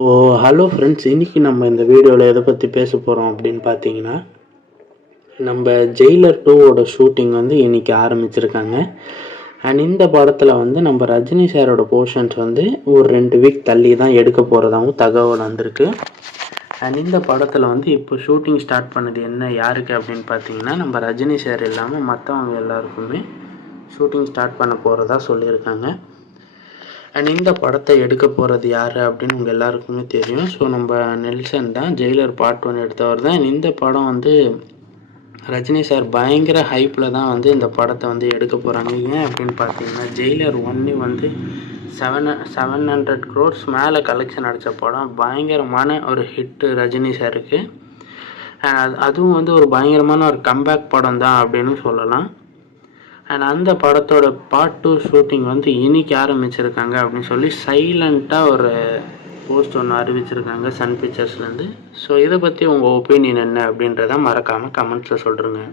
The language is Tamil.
ஹலோ ஃப்ரெண்ட்ஸ், இன்றைக்கி நம்ம இந்த வீடியோவில் எதை பற்றி பேச போகிறோம் அப்படின்னு பார்த்தீங்கன்னா, நம்ம ஜெயிலர் 2 ஷூட்டிங் வந்து இன்றைக்கி ஆரம்பிச்சிருக்காங்க. அண்ட் இந்த படத்தில் வந்து நம்ம ரஜினி சாரோட போர்ஷன்ஸ் வந்து ஒரு 2 வீக் தள்ளி தான் எடுக்க போகிறதாகவும் தகவல் வந்திருக்கு. அண்ட் இந்த படத்தில் வந்து இப்போ ஷூட்டிங் ஸ்டார்ட் பண்ணது யாருக்கு அப்படின்னு பார்த்தீங்கன்னா, நம்ம ரஜினி சார் இல்லாமல் மற்றவங்க எல்லாருக்குமே ஷூட்டிங் ஸ்டார்ட் பண்ண போகிறதா சொல்லியிருக்காங்க. அண்ட் இந்த படத்தை எடுக்க போகிறது யார் அப்படின்னு உங்கள் எல்லாருக்குமே தெரியும். ஸோ நம்ம நெல்சன் தான், ஜெயிலர் பார்ட் 1 எடுத்தவர் தான். இந்த படம் வந்து ரஜினி சார் பயங்கர ஹைப்பில் தான் வந்து இந்த படத்தை வந்து எடுக்க போகிறாங்க. ஏன் அப்படின்னு பார்த்தீங்கன்னா, ஜெயிலர் 1 வந்து 700 crores மேலே கலெக்ஷன் அடித்த படம். பயங்கரமான ஒரு ஹிட்டு ரஜினி சாருக்கு. அதுவும் வந்து ஒரு பயங்கரமான ஒரு கம்பேக் படம் தான் அப்படின்னு சொல்லலாம். அண்ட் அந்த படத்தோட பார்ட் 2 ஷூட்டிங் வந்து இன்றைக்கி ஆரம்பிச்சிருக்காங்க அப்படின்னு சொல்லி சைலண்ட்டாக ஒரு போஸ்ட் ஒன்று அறிவிச்சிருக்காங்க சன் பிக்சர்ஸ்லேருந்து. ஸோ இதை பற்றி உங்கள் ஒப்பீனியன் என்ன அப்படின்றத மறக்காமல் கமெண்ட்ஸில் சொல்லுங்கள்.